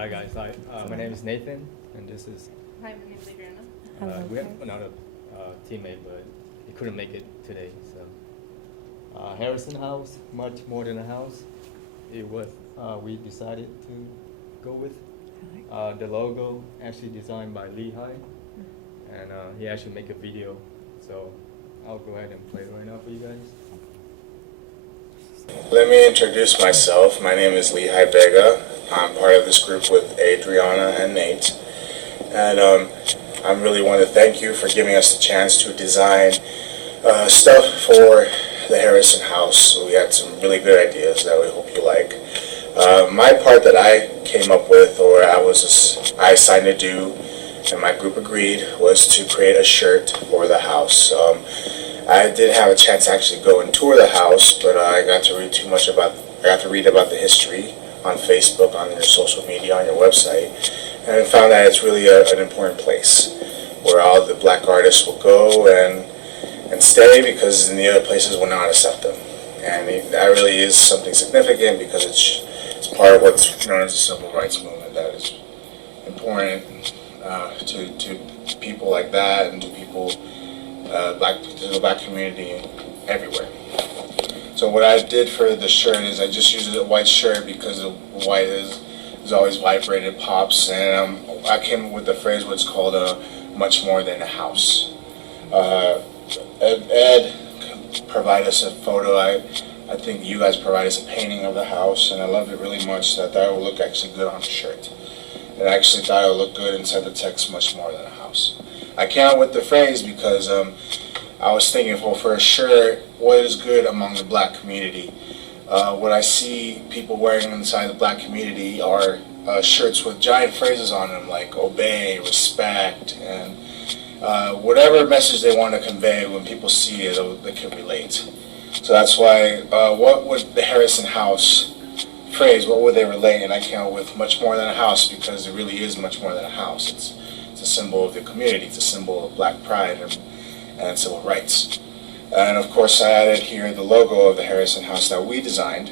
Hi guys, my name is Nathan, and this is Hi, my name is Adrianna. we have another teammate, but he couldn't make it today. So Harrison House, much more than a house. It was we decided to go with the logo actually designed by Lehi, and he actually make a video. So I'll go ahead and play it right now for you guys. Let me introduce myself. My name is Lehi Vega. I'm part of this group with Adrianna and Nate. And I really want to thank you for giving us the chance to design stuff for the Harrison House. We had some really good ideas that we hope you like. My part that I came up with, or I signed to do, and my group agreed, was to create a shirt for the house. I didn't have a chance to actually go and tour the house, but I got to read about the history on Facebook, on your social media, on your website, and found that it's really an important place where all the black artists will go and stay, because in the other places will not accept them. And that really is something significant, because it's part of what's known as the civil rights movement that is important to people like that, and to people to the black community everywhere. So what I did for the shirt is I just used a white shirt, because the white is always vibrated, pops, and I came up with the phrase what's called much more than a house. Ed provided us a photo. I think you guys provided us a painting of the house, and I loved it really much that would look actually good on a shirt. And I actually thought it would look good inside the text, much more than a house. I came up with the phrase because I was thinking, well, for a shirt, what is good among the black community? What I see people wearing inside the black community are shirts with giant phrases on them, like obey, respect, and whatever message they want to convey. When people see it, they can relate. So that's why, what would the Harrison House phrase, what would they relate? And I came up with much more than a house, because it really is much more than a house. It's a symbol of the community. It's a symbol of black pride and civil rights. And of course, I added here the logo of the Harrison House that we designed,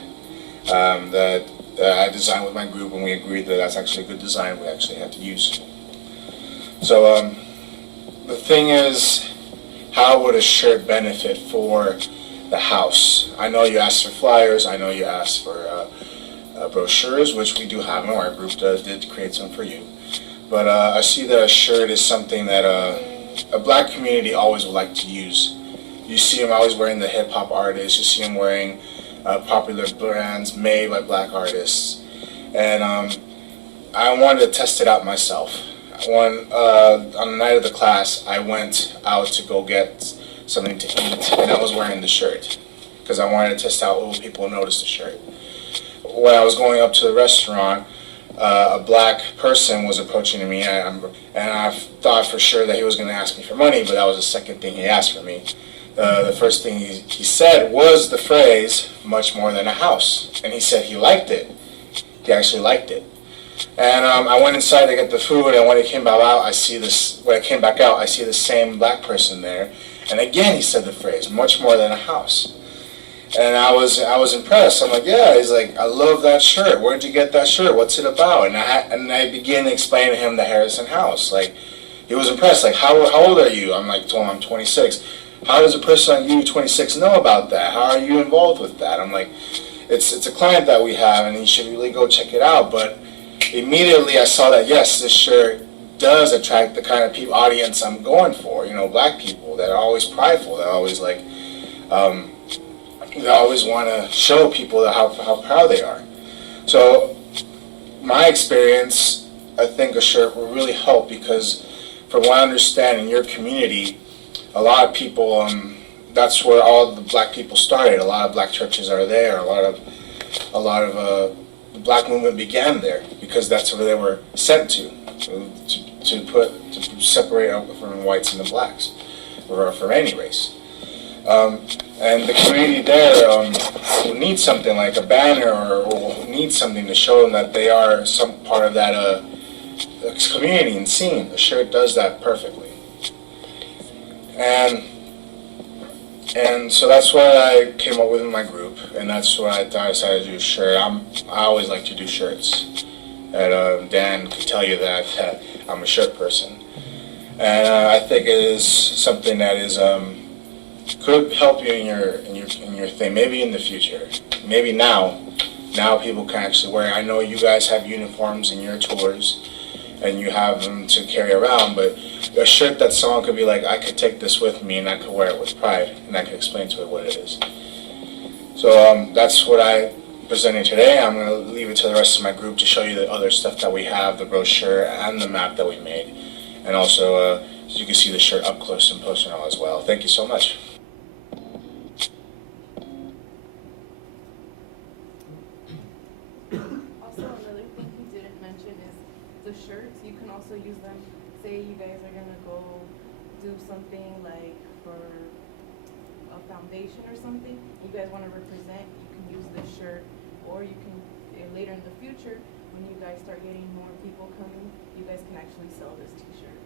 that I designed with my group, and we agreed that that's actually a good design we actually had to use. So the thing is, how would a shirt benefit for the house? I know you asked for flyers, I know you asked for brochures, which we do have, and our group did create some for you. But I see that a shirt is something that a black community always would like to use. You see them always wearing the hip-hop artists, you see them wearing popular brands made by black artists. And I wanted to test it out myself. On the night of the class, I went out to go get something to eat, and I was wearing the shirt, because I wanted to test out will people notice the shirt. When I was going up to the restaurant, a black person was approaching me, and I thought for sure that he was going to ask me for money, but that was the second thing he asked for me. The first thing he said was the phrase, much more than a house, and he said he liked it. He actually liked it. And I went inside to get the food, and when I came back out, I see the same black person there, and again he said the phrase, much more than a house. And I was impressed. I'm like, yeah. He's like, I love that shirt. Where'd you get that shirt? What's it about? And I began to explain to him the Harrison House. Like, he was impressed. Like, how old are you? I'm like, told him I'm 26. How does a person like you, 26, know about that? How are you involved with that? I'm like, it's a client that we have, and you should really go check it out. But immediately I saw that, yes, this shirt does attract the kind of audience I'm going for. You know, black people that are always prideful, that are always like, they always want to show people how proud they are. So my experience, I think a shirt will really help, because from what I understand in your community, a lot of people, that's where all the black people started. A lot of black churches are there. A lot of the black movement began there, because that's where they were sent to separate out from whites and the blacks, or from any race. And the community there will need something like a banner, or will need something to show them that they are some part of that community and scene. The shirt does that perfectly. And so that's what I came up with in my group, and that's what I decided to do a shirt. I always like to do shirts. And Dan can tell you that I'm a shirt person. And I think it is something that is could help you in your thing. Maybe in the future. Maybe now. Now people can actually wear it. I know you guys have uniforms in your tours, and you have them to carry around. But a shirt that someone could be like, I could take this with me, and I could wear it with pride, and I could explain to it what it is. So that's what I presenting today. I'm going to leave it to the rest of my group to show you the other stuff that we have, the brochure and the map that we made. And also, so you can see the shirt up close and personal as well. Thank you so much. Also, another thing he didn't mention is the shirts. You can also use them. Say you guys are gonna go do something like for a foundation or something. You guys want to represent. You can use this shirt, or you can later in the future when you guys start getting more people coming, you guys can actually sell this T-shirt.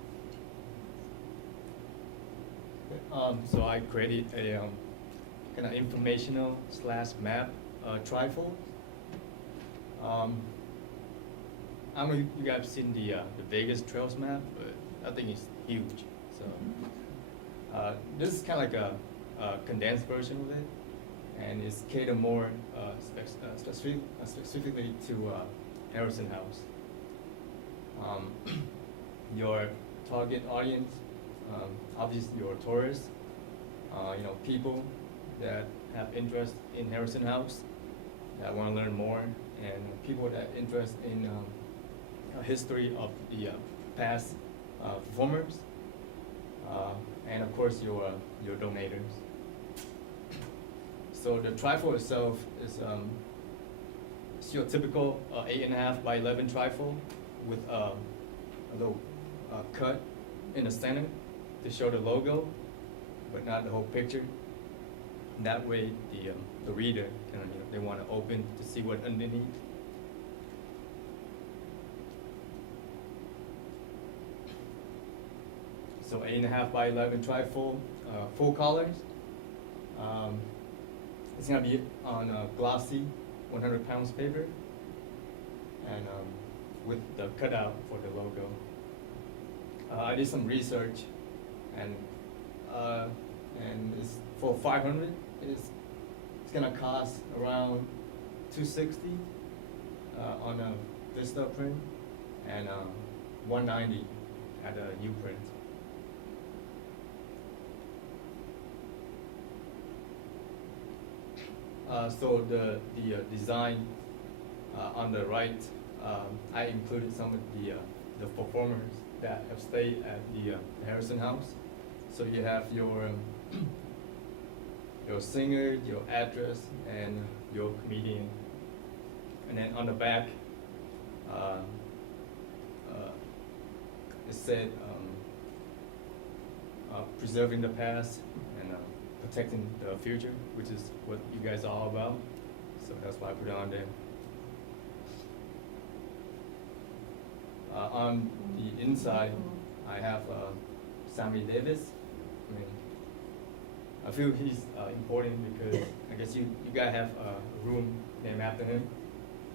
So I created a kind of informational / map trifold. I don't know if you guys have seen the Vegas Trails map, but I think it's huge. So this is kind of like a condensed version of it, and it's catered more specifically to Harrison House. Your target audience, obviously your tourists, people that have interest in Harrison House, that want to learn more, and people that interest in history of the past performers, and of course your donators. So the trifold itself is it's your typical 8.5 by 11 trifold with a little cut in the center to show the logo, but not the whole picture. And that way, the reader can, they want to open to see what underneath. So 8.5 by 11 trifold, full colors. It's gonna be on a glossy 100 pounds paper, and with the cutout for the logo. I did some research, and it's for 500. It's gonna cost around 260 on a Vista print, and 190 at a U print. So the design on the right, I included some of the performers that have stayed at the Harrison House. So you have your singer, your actress, and your comedian. And then on the back, it said preserving the past and protecting the future, which is what you guys are all about. So that's why I put it on there. On the inside, I have Sammy Davis. I mean, I feel he's important because I guess you guys have a room named after him.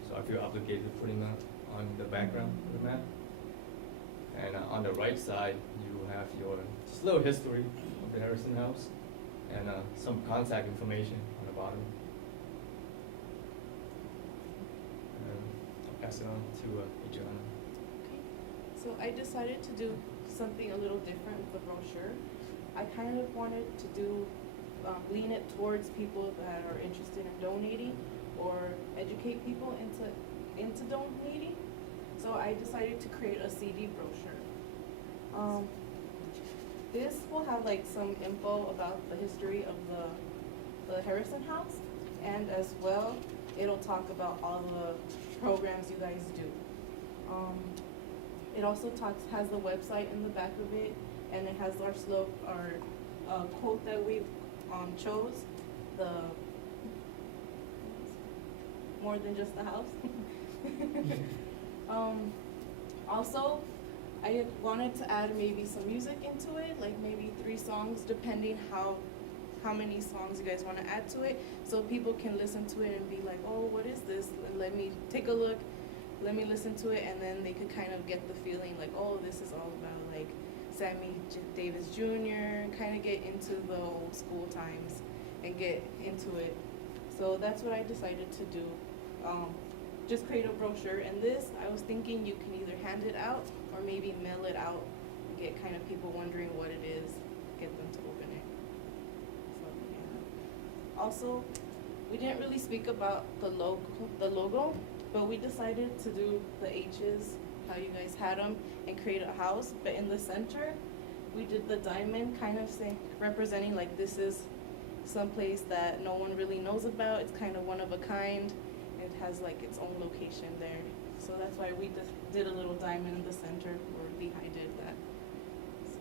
So I feel obligated to put him on the background of the map. And on the right side, you have your just a little history of the Harrison House and some contact information on the bottom. And I'll pass it on to Adrianna. So I decided to do something a little different with the brochure. I kind of wanted to do, lean it towards people that are interested in donating or educate people into donating. So I decided to create a CD brochure. This will have like some info about the history of the Harrison House, and as well, it'll talk about all the programs you guys do. It also has the website in the back of it, and it has our quote that we chose, the more than just the house. Also, I wanted to add maybe some music into it, like maybe 3 songs, depending how many songs you guys want to add to it, so people can listen to it and be like, oh, what is this? Let me take a look. let me listen to it, and then they could kind of get the feeling like, oh, this is all about like Davis Jr., kind of get into the old school times and get into it. So that's what I decided to do. Just create a brochure, and this, I was thinking you can either hand it out or maybe mail it out and get kind of people wondering what it is, get them to open it. So, yeah. Also, we didn't really speak about the logo, but we decided to do the H's, how you guys had them, and create a house. But in the center, we did the diamond, kind of representing like this is someplace that no one really knows about. It's kind of one of a kind. It has like its own location there. So that's why we just did a little diamond in the center, or Lehi did that. So.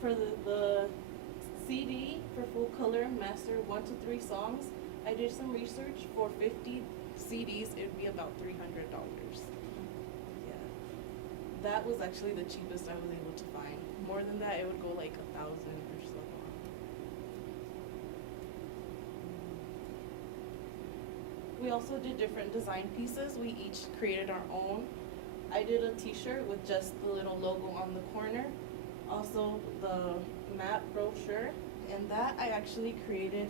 For the CD, for full color master 1 to 3 songs, I did some research. For 50 CDs, it would be about $300. Yeah. That was actually the cheapest I was able to find. More than that, it would go like 1,000 or so. We also did different design pieces. We each created our own. I did a t-shirt with just the little logo on the corner. Also the map brochure, and that I actually created,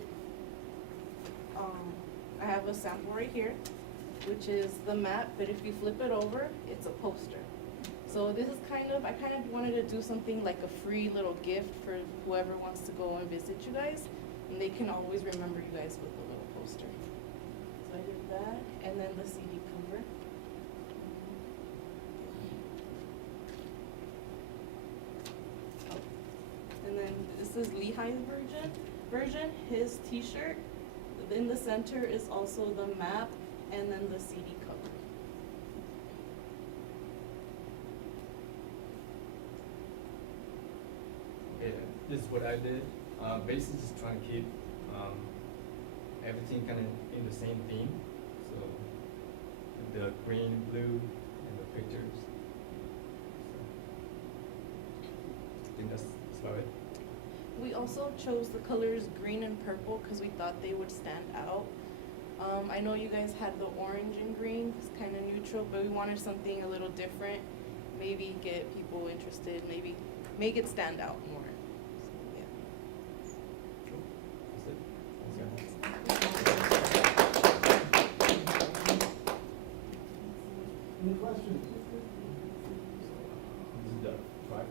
I have a sample right here, which is the map, but if you flip it over, it's a poster. So this is I kind of wanted to do something like a free little gift for whoever wants to go and visit you guys, and they can always remember you guys with the little poster. So I did that, and then the CD cover. And then this is Lehi's version. His t-shirt, in the center is also the map, and then the CD cover. Yeah, this is what I did. Basically just trying to keep everything kind of in the same theme. So the green, blue, and the pictures. So, I think that's about it. We also chose the colors green and purple because we thought they would stand out. I know you guys had the orange and green, it's kind of neutral, but we wanted something a little different. Maybe get people interested, maybe make it stand out more. So, yeah. Cool. That's it. Thanks, guys. Any questions? This is the tripod.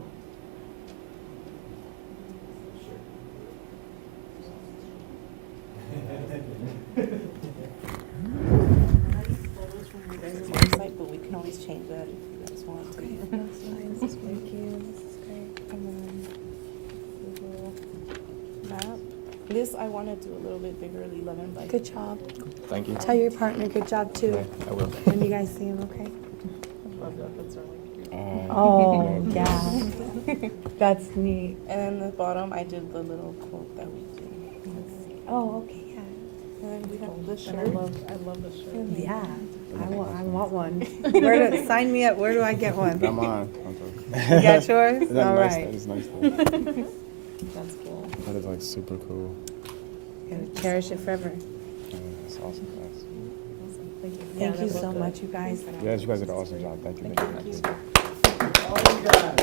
Photos from you guys' website, but we can always change that if you guys want to. Okay, that's nice. Thank you. This is great. And then Google Map. This I want to do a little bit bigger, 11 by. Good job. Thank you. Tell your partner good job too. Yeah, I will. When you guys see him, okay? Love that. That's really cute. Oh, yeah. That's neat. And then the bottom, I did the little quote that we did. Oh, okay, yeah. And then we have the I shirt. love the shirt. Yeah, I want one. Sign me up. Where do I get one? Not mine. You got yours? Isn't that All nice? right. That is nice though. That's cool. That is like super cool. Gotta cherish it forever. Yeah, that's awesome, guys. Awesome. Thank you. Thank you so much, you guys. Yes, you guys did an awesome job. Thank you. Thank you. All you guys.